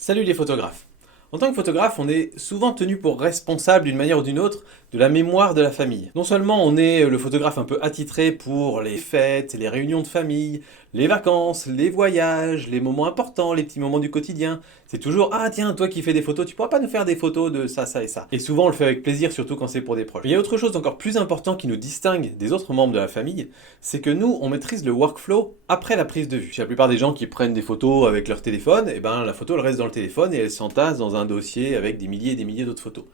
Salut les photographes. En tant que photographe, on est souvent tenu pour responsable d'une manière ou d'une autre de la mémoire de la famille. Non seulement on est le photographe un peu attitré pour les fêtes, les réunions de famille, les vacances, les voyages, les moments importants, les petits moments du quotidien. C'est toujours «Ah tiens, toi qui fais des photos, tu pourras pas nous faire des photos de ça, ça et ça». Et souvent on le fait avec plaisir, surtout quand c'est pour des proches. Mais il y a autre chose d'encore plus important qui nous distingue des autres membres de la famille, c'est que nous, on maîtrise le workflow après la prise de vue. Chez la plupart des gens qui prennent des photos avec leur téléphone, et ben la photo elle reste dans le téléphone et elle s'entasse dans un dossier avec des milliers et des milliers d'autres photos.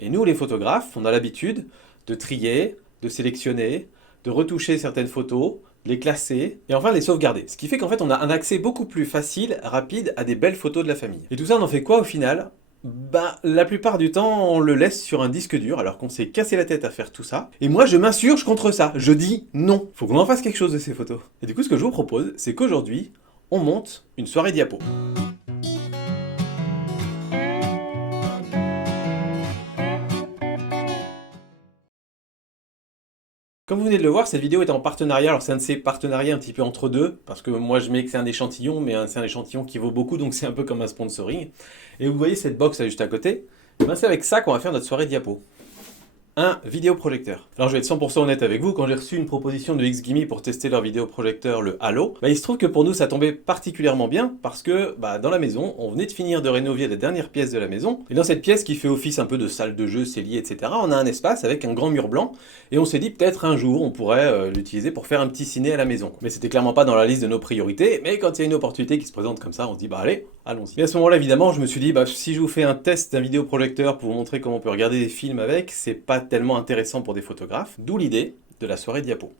Et nous, les photographes, on a l'habitude de trier, de sélectionner, de retoucher certaines photos, de les classer et enfin de les sauvegarder. Ce qui fait qu'en fait, on a un accès beaucoup plus facile, rapide à des belles photos de la famille. Et tout ça, on en fait quoi au final? Bah, la plupart du temps, on le laisse sur un disque dur alors qu'on s'est cassé la tête à faire tout ça. Et moi, je m'insurge contre ça. Je dis non. Faut qu'on en fasse quelque chose de ces photos. Et du coup, ce que je vous propose, c'est qu'aujourd'hui, on monte une soirée diapo. Comme vous venez de le voir, cette vidéo est en partenariat. Alors c'est un de ces partenariats un petit peu entre deux, parce que moi je mets que c'est un échantillon, mais c'est un échantillon qui vaut beaucoup, donc c'est un peu comme un sponsoring. Et vous voyez cette box là juste à côté, ben, c'est avec ça qu'on va faire notre soirée diapo. Un vidéoprojecteur. Alors je vais être 100% honnête avec vous, quand j'ai reçu une proposition de XGIMI pour tester leur vidéoprojecteur, le Halo, bah, il se trouve que pour nous ça tombait particulièrement bien parce que bah, dans la maison, on venait de finir de rénover la dernière pièce de la maison, et dans cette pièce qui fait office un peu de salle de jeu, cellier, etc., on a un espace avec un grand mur blanc, et on s'est dit peut-être un jour on pourrait l'utiliser pour faire un petit ciné à la maison. Mais c'était clairement pas dans la liste de nos priorités, mais quand il y a une opportunité qui se présente comme ça, on se dit bah allez, allons-y. Et à ce moment-là évidemment, je me suis dit bah si je vous fais un test d'un vidéoprojecteur pour vous montrer comment on peut regarder des films avec, c'est pas tellement intéressant pour des photographes, d'où l'idée de la soirée diapo.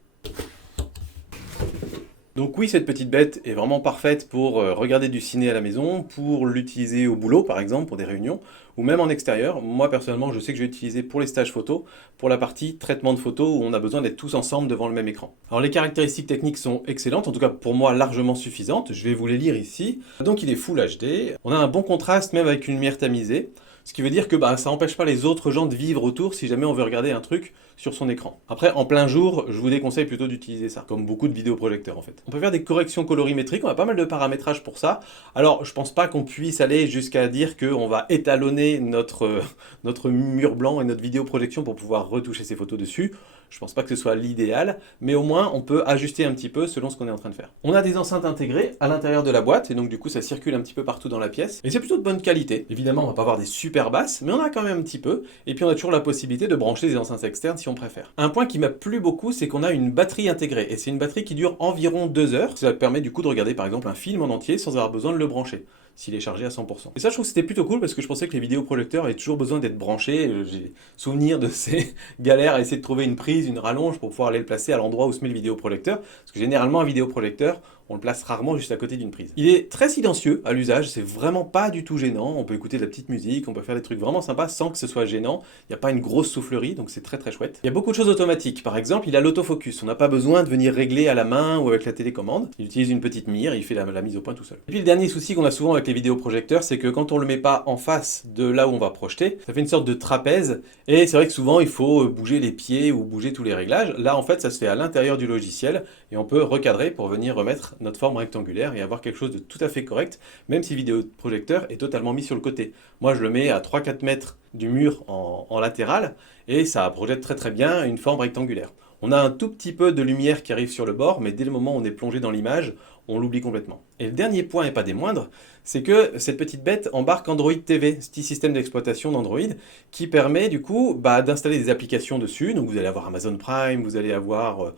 Donc oui, cette petite bête est vraiment parfaite pour regarder du ciné à la maison, pour l'utiliser au boulot par exemple, pour des réunions, ou même en extérieur. Moi personnellement, je sais que je vais l'utiliser pour les stages photo, pour la partie traitement de photos où on a besoin d'être tous ensemble devant le même écran. Alors les caractéristiques techniques sont excellentes, en tout cas pour moi largement suffisantes, je vais vous les lire ici. Donc il est Full HD, on a un bon contraste même avec une lumière tamisée, ce qui veut dire que bah, ça n'empêche pas les autres gens de vivre autour si jamais on veut regarder un truc sur son écran. Après, en plein jour, je vous déconseille plutôt d'utiliser ça, comme beaucoup de vidéoprojecteurs en fait. On peut faire des corrections colorimétriques, on a pas mal de paramétrages pour ça. Alors, je pense pas qu'on puisse aller jusqu'à dire qu'on va étalonner notre mur blanc et notre vidéoprojection pour pouvoir retoucher ces photos dessus. Je pense pas que ce soit l'idéal, mais au moins on peut ajuster un petit peu selon ce qu'on est en train de faire. On a des enceintes intégrées à l'intérieur de la boîte, et donc du coup ça circule un petit peu partout dans la pièce, et c'est plutôt de bonne qualité. Évidemment on va pas avoir des super basses, mais on a quand même un petit peu, et puis on a toujours la possibilité de brancher des enceintes externes si on préfère. Un point qui m'a plu beaucoup, c'est qu'on a une batterie intégrée, et c'est une batterie qui dure environ 2 heures, ça permet du coup de regarder par exemple un film en entier sans avoir besoin de le brancher, s'il est chargé à 100%. Et ça je trouve que c'était plutôt cool parce que je pensais que les vidéoprojecteurs avaient toujours besoin d'être branchés, j'ai souvenir de ces galères à essayer de trouver une prise, une rallonge pour pouvoir aller le placer à l'endroit où se met le vidéoprojecteur, parce que généralement un vidéoprojecteur, on le place rarement juste à côté d'une prise. Il est très silencieux à l'usage, c'est vraiment pas du tout gênant, on peut écouter de la petite musique, on peut faire des trucs vraiment sympas sans que ce soit gênant, il n'y a pas une grosse soufflerie, donc c'est très très chouette. Il y a beaucoup de choses automatiques, par exemple il a l'autofocus, on n'a pas besoin de venir régler à la main ou avec la télécommande, il utilise une petite mire, il fait la mise au point tout seul. Et puis le dernier souci qu'on a souvent avec les vidéoprojecteurs, c'est que quand on le met pas en face de là où on va projeter, ça fait une sorte de trapèze, et c'est vrai que souvent il faut bouger les pieds ou bouger tous les réglages. Là en fait ça se fait à l'intérieur du logiciel, et on peut recadrer pour venir remettre notre forme rectangulaire et avoir quelque chose de tout à fait correct, même si le vidéoprojecteur est totalement mis sur le côté. Moi je le mets à 3-4 mètres du mur en latéral, et ça projette très très bien une forme rectangulaire. On a un tout petit peu de lumière qui arrive sur le bord, mais dès le moment où on est plongé dans l'image, on l'oublie complètement. Et le dernier point, et pas des moindres, c'est que cette petite bête embarque Android TV, ce petit système d'exploitation d'Android, qui permet du coup d'installer des applications dessus. Donc vous allez avoir Amazon Prime, vous allez avoir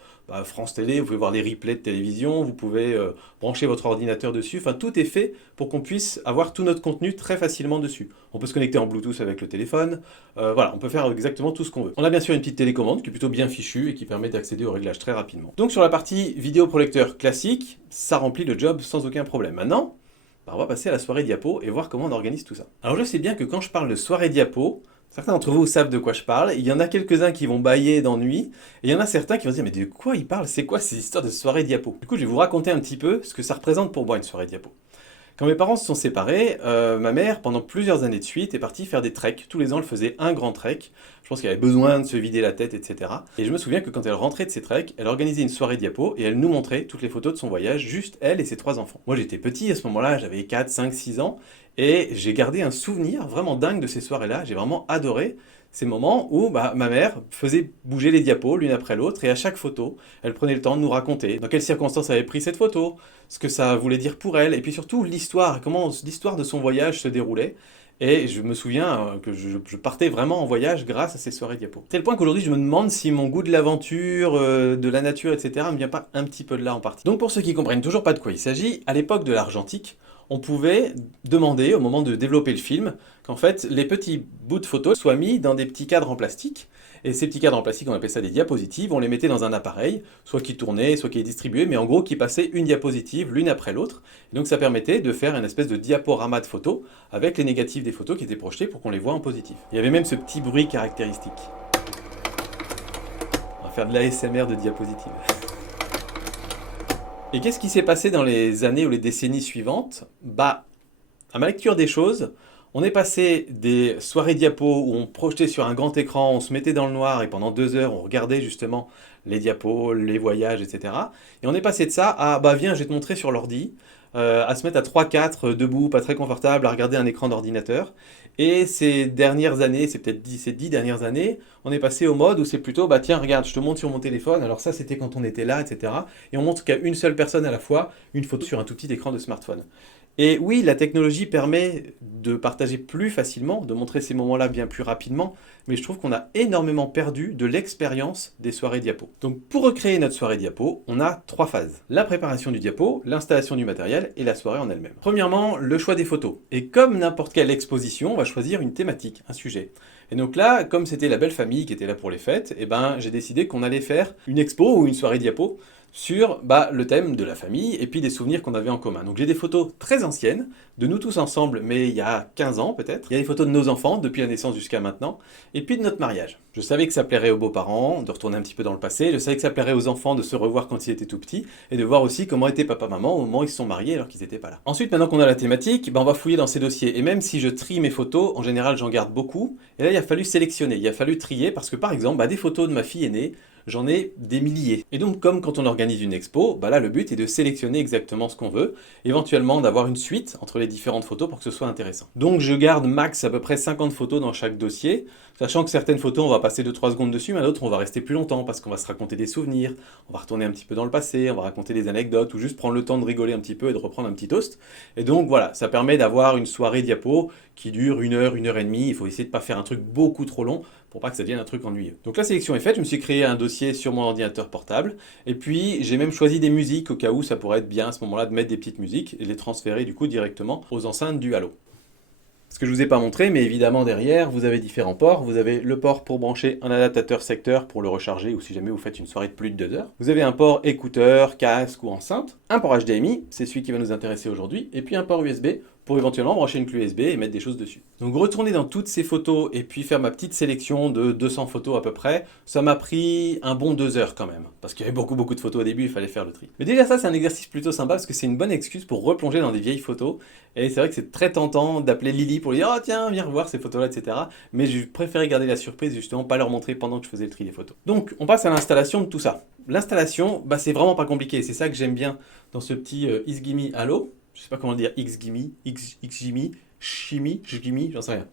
France Télé, vous pouvez voir des replays de télévision, vous pouvez brancher votre ordinateur dessus. Enfin, tout est fait pour qu'on puisse avoir tout notre contenu très facilement dessus. On peut se connecter en Bluetooth avec le téléphone. Voilà, on peut faire exactement tout ce qu'on veut. On a bien sûr une petite télécommande qui est plutôt bien fichue et qui permet d'accéder au réglage très rapidement. Donc sur la partie vidéoprojecteur classique, ça remplit le job sans aucun problème. Maintenant, on va passer à la soirée diapo et voir comment on organise tout ça. Alors je sais bien que quand je parle de soirée diapo, certains d'entre vous savent de quoi je parle, il y en a quelques-uns qui vont bâiller d'ennui, et il y en a certains qui vont se dire mais de quoi il parle, c'est quoi ces histoires de soirée diapo? Du coup je vais vous raconter un petit peu ce que ça représente pour moi une soirée diapo. Quand mes parents se sont séparés, ma mère, pendant plusieurs années de suite, est partie faire des treks. Tous les ans, elle faisait un grand trek. Je pense qu'elle avait besoin de se vider la tête, etc. Et je me souviens que quand elle rentrait de ses treks, elle organisait une soirée diapo et elle nous montrait toutes les photos de son voyage, juste elle et ses 3 enfants. Moi, j'étais petit à ce moment-là, j'avais 4, 5, 6 ans. Et j'ai gardé un souvenir vraiment dingue de ces soirées-là. J'ai vraiment adoré ces moments où ma mère faisait bouger les diapos l'une après l'autre et à chaque photo, elle prenait le temps de nous raconter dans quelles circonstances elle avait pris cette photo, ce que ça voulait dire pour elle, et puis surtout l'histoire, comment l'histoire de son voyage se déroulait. Et je me souviens que je partais vraiment en voyage grâce à ces soirées diapos. Tel point qu'aujourd'hui, je me demande si mon goût de l'aventure, de la nature, etc. ne vient pas un petit peu de là en partie. Donc pour ceux qui comprennent toujours pas de quoi il s'agit, à l'époque de l'argentique, on pouvait demander au moment de développer le film qu'en fait les petits bouts de photos soient mis dans des petits cadres en plastique. Et ces petits cadres en plastique, on appelait ça des diapositives, on les mettait dans un appareil, soit qui tournait, soit qui est distribué, mais en gros qui passait une diapositive l'une après l'autre. Et donc ça permettait de faire une espèce de diaporama de photos avec les négatifs des photos qui étaient projetés pour qu'on les voit en positif. Il y avait même ce petit bruit caractéristique. On va faire de l'ASMR de diapositives. Et qu'est-ce qui s'est passé dans les années ou les décennies suivantes? Bah, à ma lecture des choses, on est passé des soirées diapos où on projetait sur un grand écran, on se mettait dans le noir et pendant 2 heures on regardait justement les diapos, les voyages, etc. Et on est passé de ça à bah viens, je vais te montrer sur l'ordi, à se mettre à 3-4 debout, pas très confortable, à regarder un écran d'ordinateur. Et ces dernières années, c'est peut-être ces 10 dernières années, on est passé au mode où c'est plutôt bah tiens, regarde, je te montre sur mon téléphone, alors ça c'était quand on était là, etc. Et on montre qu'à une seule personne à la fois une photo sur un tout petit écran de smartphone. Et oui, la technologie permet de partager plus facilement, de montrer ces moments-là bien plus rapidement, mais je trouve qu'on a énormément perdu de l'expérience des soirées diapo. Donc pour recréer notre soirée diapo, on a 3 phases. La préparation du diapo, l'installation du matériel et la soirée en elle-même. Premièrement, le choix des photos. Et comme n'importe quelle exposition, on va choisir une thématique, un sujet. Et donc là, comme c'était la belle famille qui était là pour les fêtes, j'ai décidé qu'on allait faire une expo ou une soirée diapo sur le thème de la famille et puis des souvenirs qu'on avait en commun. Donc j'ai des photos très anciennes, de nous tous ensemble, mais il y a 15 ans peut-être. Il y a des photos de nos enfants, depuis la naissance jusqu'à maintenant, et puis de notre mariage. Je savais que ça plairait aux beaux-parents de retourner un petit peu dans le passé, je savais que ça plairait aux enfants de se revoir quand ils étaient tout petits, et de voir aussi comment était papa-maman au moment où ils se sont mariés alors qu'ils n'étaient pas là. Ensuite, maintenant qu'on a la thématique, on va fouiller dans ces dossiers, et même si je trie mes photos, en général j'en garde beaucoup, et là il a fallu sélectionner, il a fallu trier, parce que par exemple, des photos de ma fille aînée, j'en ai des milliers. Et donc, comme quand on organise une expo, là, le but est de sélectionner exactement ce qu'on veut, éventuellement d'avoir une suite entre les différentes photos pour que ce soit intéressant. Donc, je garde max à peu près 50 photos dans chaque dossier, sachant que certaines photos, on va passer 2-3 secondes dessus, mais d'autres, on va rester plus longtemps parce qu'on va se raconter des souvenirs, on va retourner un petit peu dans le passé, on va raconter des anecdotes ou juste prendre le temps de rigoler un petit peu et de reprendre un petit toast. Et donc, voilà, ça permet d'avoir une soirée diapo qui dure 1 heure, 1 heure et demie. Il faut essayer de ne pas faire un truc beaucoup trop long pour pas que ça devienne un truc ennuyeux. Donc la sélection est faite, je me suis créé un dossier sur mon ordinateur portable, et puis j'ai même choisi des musiques au cas où ça pourrait être bien à ce moment-là de mettre des petites musiques et de les transférer du coup directement aux enceintes du Halo. Ce que je vous ai pas montré, mais évidemment derrière, vous avez différents ports. Vous avez le port pour brancher un adaptateur secteur pour le recharger ou si jamais vous faites une soirée de plus de 2 heures. Vous avez un port écouteur, casque ou enceinte. Un port HDMI, c'est celui qui va nous intéresser aujourd'hui. Et puis un port USB pour éventuellement brancher une clé USB et mettre des choses dessus. Donc retourner dans toutes ces photos et puis faire ma petite sélection de 200 photos à peu près, ça m'a pris un bon 2 heures quand même. Parce qu'il y avait beaucoup de photos au début, il fallait faire le tri. Mais déjà ça c'est un exercice plutôt sympa parce que c'est une bonne excuse pour replonger dans des vieilles photos. Et c'est vrai que c'est très tentant d'appeler Lily pour lui dire « Oh tiens, viens revoir ces photos-là, etc. » Mais je préférais garder la surprise, justement, pas leur montrer pendant que je faisais le tri des photos. Donc, on passe à l'installation de tout ça. L'installation, c'est vraiment pas compliqué. C'est ça que j'aime bien dans ce petit XGIMI Halo. Je sais pas comment dire, XGIMI, XGIMI, Chimie, XGIMI, j'en sais rien.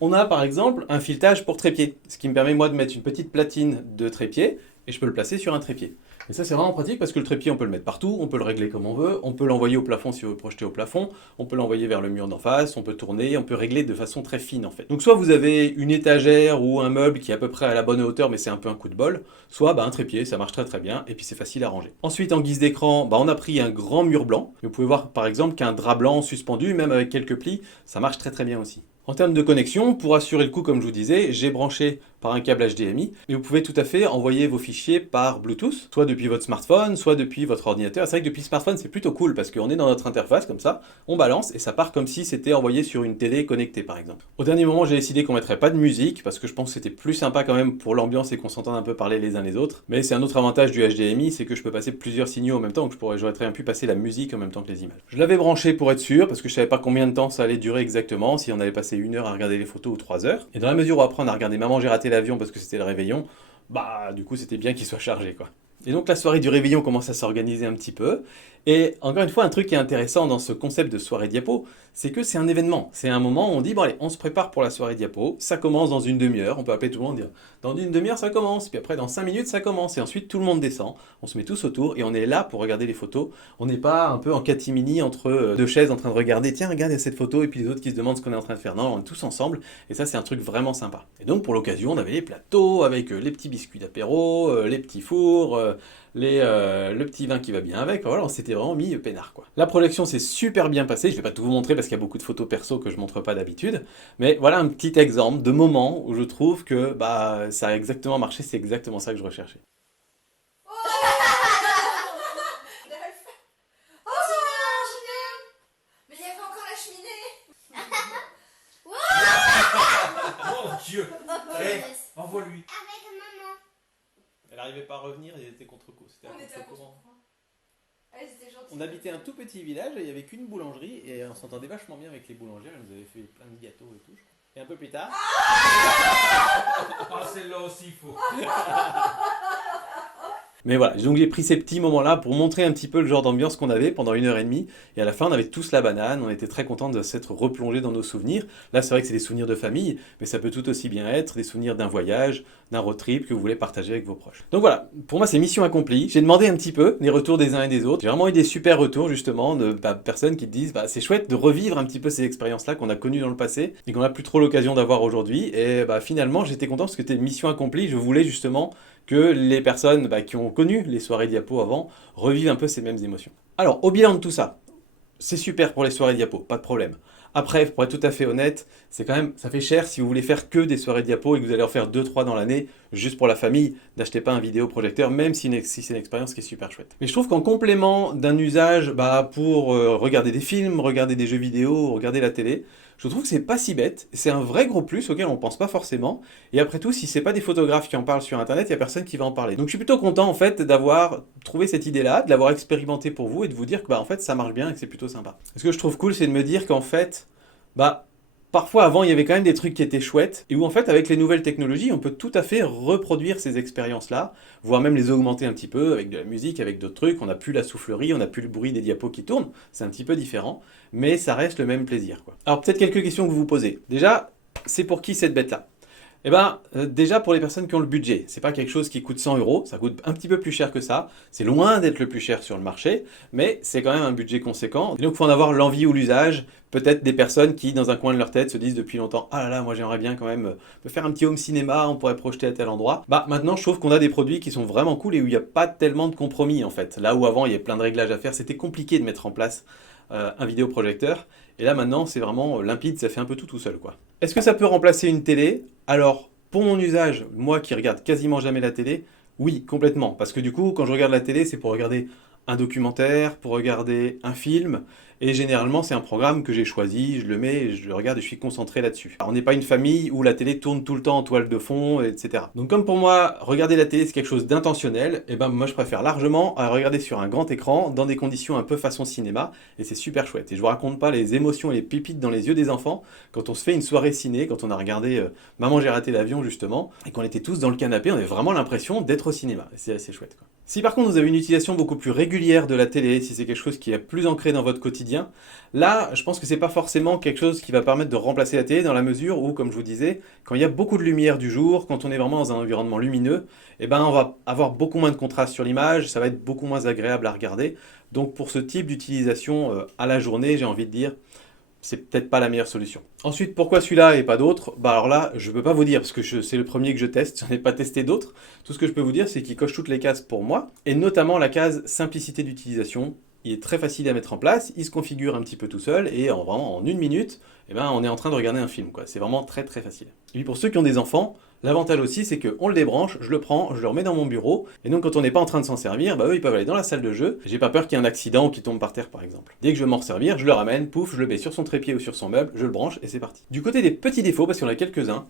On a par exemple un filetage pour trépied, ce qui me permet moi de mettre une petite platine de trépied et je peux le placer sur un trépied. Et ça c'est vraiment pratique parce que le trépied on peut le mettre partout, on peut le régler comme on veut, on peut l'envoyer au plafond si on veut projeter au plafond, on peut l'envoyer vers le mur d'en face, on peut tourner, on peut régler de façon très fine en fait. Donc soit vous avez une étagère ou un meuble qui est à peu près à la bonne hauteur mais c'est un peu un coup de bol, soit un trépied, ça marche très bien et puis c'est facile à ranger. Ensuite en guise d'écran, on a pris un grand mur blanc. Vous pouvez voir par exemple qu'un drap blanc suspendu, même avec quelques plis, ça marche très bien aussi. En termes de connexion, pour assurer le coup, comme je vous disais, j'ai branché par un câble HDMI, mais vous pouvez tout à fait envoyer vos fichiers par Bluetooth, soit depuis votre smartphone, soit depuis votre ordinateur. C'est vrai que depuis le smartphone, c'est plutôt cool parce qu'on est dans notre interface comme ça, on balance et ça part comme si c'était envoyé sur une télé connectée par exemple. Au dernier moment, j'ai décidé qu'on mettrait pas de musique parce que je pense que c'était plus sympa quand même pour l'ambiance et qu'on s'entende un peu parler les uns les autres. Mais c'est un autre avantage du HDMI, c'est que je peux passer plusieurs signaux en même temps, donc j'aurais très bien pu passer la musique en même temps que les images. Je l'avais branché pour être sûr parce que je savais pas combien de temps ça allait durer exactement, si on allait passer 1 heure à regarder les photos ou 3 heures. Et dans la mesure où après on a regardé Maman j'ai raté l'avion parce que c'était le réveillon, du coup c'était bien qu'il soit chargé quoi. Et donc la soirée du réveillon commence à s'organiser un petit peu. Et encore une fois, un truc qui est intéressant dans ce concept de soirée diapo, c'est que c'est un événement. C'est un moment où on dit, bon allez, on se prépare pour la soirée diapo, ça commence dans une demi-heure, on peut appeler tout le monde et dire, dans une demi-heure ça commence, puis après dans 5 minutes ça commence, et ensuite tout le monde descend, on se met tous autour, et on est là pour regarder les photos. On n'est pas un peu en catimini entre deux chaises en train de regarder, tiens, regarde cette photo, et puis les autres qui se demandent ce qu'on est en train de faire. Non, on est tous ensemble, et ça c'est un truc vraiment sympa. Et donc pour l'occasion, on avait les plateaux avec les petits biscuits d'apéro, les petits fours, le petit vin qui va bien avec. Voilà, on s'était vraiment mis peinard quoi. La projection s'est super bien passée, je vais pas tout vous montrer parce qu'il y a beaucoup de photos perso que je montre pas d'habitude, mais voilà un petit exemple de moment où je trouve que bah ça a exactement marché, c'est exactement ça que je recherchais. Mais il y avait encore la cheminée. Oh Dieu! Allez, envoie-lui. Avec maman. Elle arrivait pas à revenir, elle était contre-coup. On était à contre-courant. Elles étaient gentilles. On habitait un tout petit village et il y avait qu'une boulangerie et on s'entendait vachement bien avec les boulangères, elles nous avaient fait plein de gâteaux et tout. Et un peu plus tard, Ah, celle-là aussi, il faut. mais voilà, donc j'ai pris ces petits moments-là pour montrer un petit peu le genre d'ambiance qu'on avait pendant 1 heure et demie. Et à la fin, on avait tous la banane, on était très contents de s'être replongés dans nos souvenirs. Là, c'est vrai que c'est des souvenirs de famille, mais ça peut tout aussi bien être des souvenirs d'un voyage, d'un road trip que vous voulez partager avec vos proches. Donc voilà, pour moi, c'est mission accomplie. J'ai demandé un petit peu les retours des uns et des autres. J'ai vraiment eu des super retours, justement, de personnes qui te disent c'est chouette de revivre un petit peu ces expériences-là qu'on a connues dans le passé et qu'on n'a plus trop l'occasion d'avoir aujourd'hui. Et finalement, j'étais content parce que c'était une mission accomplie. Je voulais justement que les personnes qui ont connu les soirées diapo avant revivent un peu ces mêmes émotions. Alors, au bilan de tout ça, c'est super pour les soirées diapo, pas de problème. Après, pour être tout à fait honnête, c'est quand même, ça fait cher si vous voulez faire que des soirées diapo et que vous allez en faire 2-3 dans l'année, juste pour la famille, n'achetez pas un vidéoprojecteur, même si c'est une expérience qui est super chouette. Mais je trouve qu'en complément d'un usage pour regarder des films, regarder des jeux vidéo, regarder la télé, je trouve que c'est pas si bête, c'est un vrai gros plus auquel on pense pas forcément, et après tout, si c'est pas des photographes qui en parlent sur internet, il y a personne qui va en parler. Donc je suis plutôt content en fait d'avoir trouvé cette idée-là, de l'avoir expérimenté pour vous et de vous dire que en fait ça marche bien et que c'est plutôt sympa. Ce que je trouve cool, c'est de me dire qu'en fait, parfois avant il y avait quand même des trucs qui étaient chouettes, et où en fait avec les nouvelles technologies, on peut tout à fait reproduire ces expériences-là, voire même les augmenter un petit peu avec de la musique, avec d'autres trucs, on n'a plus la soufflerie, on n'a plus le bruit des diapos qui tournent, c'est un petit peu différent, mais ça reste le même plaisir quoi. Alors peut-être quelques questions que vous vous posez. Déjà, c'est pour qui cette bête-là? Déjà pour les personnes qui ont le budget, c'est pas quelque chose qui coûte 100 euros, ça coûte un petit peu plus cher que ça, c'est loin d'être le plus cher sur le marché, mais c'est quand même un budget conséquent, et donc il faut en avoir l'envie ou l'usage, peut-être des personnes qui dans un coin de leur tête se disent depuis longtemps, ah là là, moi j'aimerais bien quand même me faire un petit home cinéma, on pourrait projeter à tel endroit. Maintenant je trouve qu'on a des produits qui sont vraiment cool et où il n'y a pas tellement de compromis en fait, là où avant il y avait plein de réglages à faire, c'était compliqué de mettre en place un vidéoprojecteur. Et là maintenant c'est vraiment limpide, ça fait un peu tout seul quoi. Est-ce que ça peut remplacer une télé? Alors pour mon usage, moi qui regarde quasiment jamais la télé, oui complètement. Parce que du coup quand je regarde la télé c'est pour regarder un documentaire, pour regarder un film, et généralement c'est un programme que j'ai choisi, je le mets, je le regarde et je suis concentré là-dessus. Alors, on n'est pas une famille où la télé tourne tout le temps en toile de fond, etc. Donc comme pour moi, regarder la télé c'est quelque chose d'intentionnel, et moi je préfère largement à regarder sur un grand écran, dans des conditions un peu façon cinéma, et c'est super chouette. Et je vous raconte pas les émotions et les pépites dans les yeux des enfants, quand on se fait une soirée ciné, quand on a regardé Maman j'ai raté l'avion justement, et qu'on était tous dans le canapé, on avait vraiment l'impression d'être au cinéma, et c'est assez chouette quoi. Si par contre vous avez une utilisation beaucoup plus régulière de la télé, si c'est quelque chose qui est plus ancré dans votre quotidien, là je pense que c'est pas forcément quelque chose qui va permettre de remplacer la télé dans la mesure où, comme je vous disais, quand il y a beaucoup de lumière du jour, quand on est vraiment dans un environnement lumineux, on va avoir beaucoup moins de contraste sur l'image, ça va être beaucoup moins agréable à regarder. Donc pour ce type d'utilisation à la journée, j'ai envie de dire, c'est peut-être pas la meilleure solution. Ensuite, pourquoi celui-là et pas d'autres? Alors là, je peux pas vous dire, parce que c'est le premier que je teste, j'en ai pas testé d'autres. Tout ce que je peux vous dire, c'est qu'il coche toutes les cases pour moi, et notamment la case simplicité d'utilisation. Il est très facile à mettre en place, il se configure un petit peu tout seul, et vraiment en 1 minute, on est en train de regarder un film, quoi. C'est vraiment très très facile. Et puis pour ceux qui ont des enfants, l'avantage aussi c'est qu'on le débranche, je le prends, je le remets dans mon bureau, et donc quand on n'est pas en train de s'en servir, eux ils peuvent aller dans la salle de jeu, j'ai pas peur qu'il y ait un accident ou qu'il tombe par terre par exemple. Dès que je veux m'en servir, je le ramène, pouf, je le mets sur son trépied ou sur son meuble, je le branche et c'est parti. Du côté des petits défauts, parce qu'il y en a quelques-uns,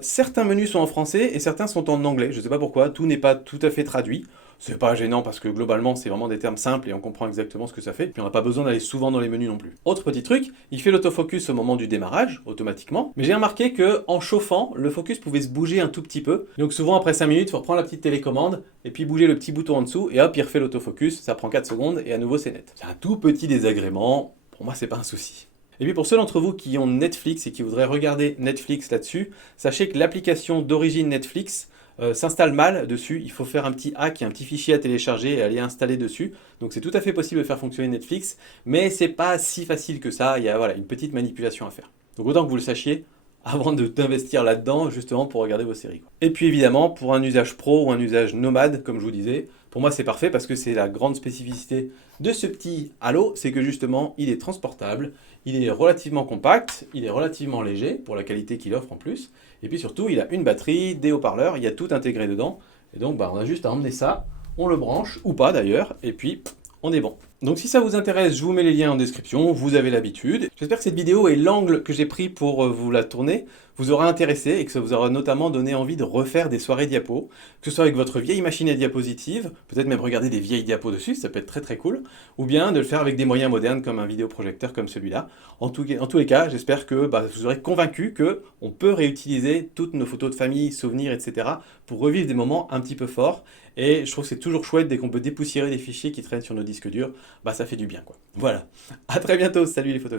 certains menus sont en français et certains sont en anglais, je sais pas pourquoi, tout n'est pas tout à fait traduit. C'est pas gênant parce que globalement c'est vraiment des termes simples et on comprend exactement ce que ça fait. Puis on n'a pas besoin d'aller souvent dans les menus non plus. Autre petit truc, il fait l'autofocus au moment du démarrage, automatiquement. Mais j'ai remarqué que en chauffant, le focus pouvait se bouger un tout petit peu. Donc souvent après 5 minutes, il faut reprendre la petite télécommande et puis bouger le petit bouton en dessous et hop, il refait l'autofocus. Ça prend 4 secondes et à nouveau c'est net. C'est un tout petit désagrément. Pour moi, c'est pas un souci. Et puis pour ceux d'entre vous qui ont Netflix et qui voudraient regarder Netflix là-dessus, sachez que l'application d'origine Netflix s'installe mal dessus. Il faut faire un petit hack, un petit fichier à télécharger et aller installer dessus. Donc c'est tout à fait possible de faire fonctionner Netflix, mais c'est pas si facile que ça. Il y a voilà, une petite manipulation à faire. Donc autant que vous le sachiez avant d'investir là-dedans, justement pour regarder vos séries, quoi. Et puis évidemment, pour un usage pro ou un usage nomade, comme je vous disais, pour moi c'est parfait parce que c'est la grande spécificité de ce petit Halo, c'est que justement il est transportable, il est relativement compact, il est relativement léger pour la qualité qu'il offre en plus, et puis surtout il a une batterie, des haut-parleurs, il y a tout intégré dedans, et donc on a juste à emmener ça, on le branche, ou pas d'ailleurs, et puis on est bon. Donc si ça vous intéresse, je vous mets les liens en description, vous avez l'habitude. J'espère que cette vidéo et l'angle que j'ai pris pour vous la tourner vous aura intéressé et que ça vous aura notamment donné envie de refaire des soirées diapos, que ce soit avec votre vieille machine à diapositive, peut-être même regarder des vieilles diapos dessus, ça peut être très très cool, ou bien de le faire avec des moyens modernes comme un vidéoprojecteur comme celui-là. En tous les cas, j'espère que vous aurez convaincu que on peut réutiliser toutes nos photos de famille, souvenirs, etc. pour revivre des moments un petit peu forts. Et je trouve que c'est toujours chouette dès qu'on peut dépoussiérer des fichiers qui traînent sur nos disques durs, ça fait du bien quoi. Voilà, à très bientôt, salut les photographes.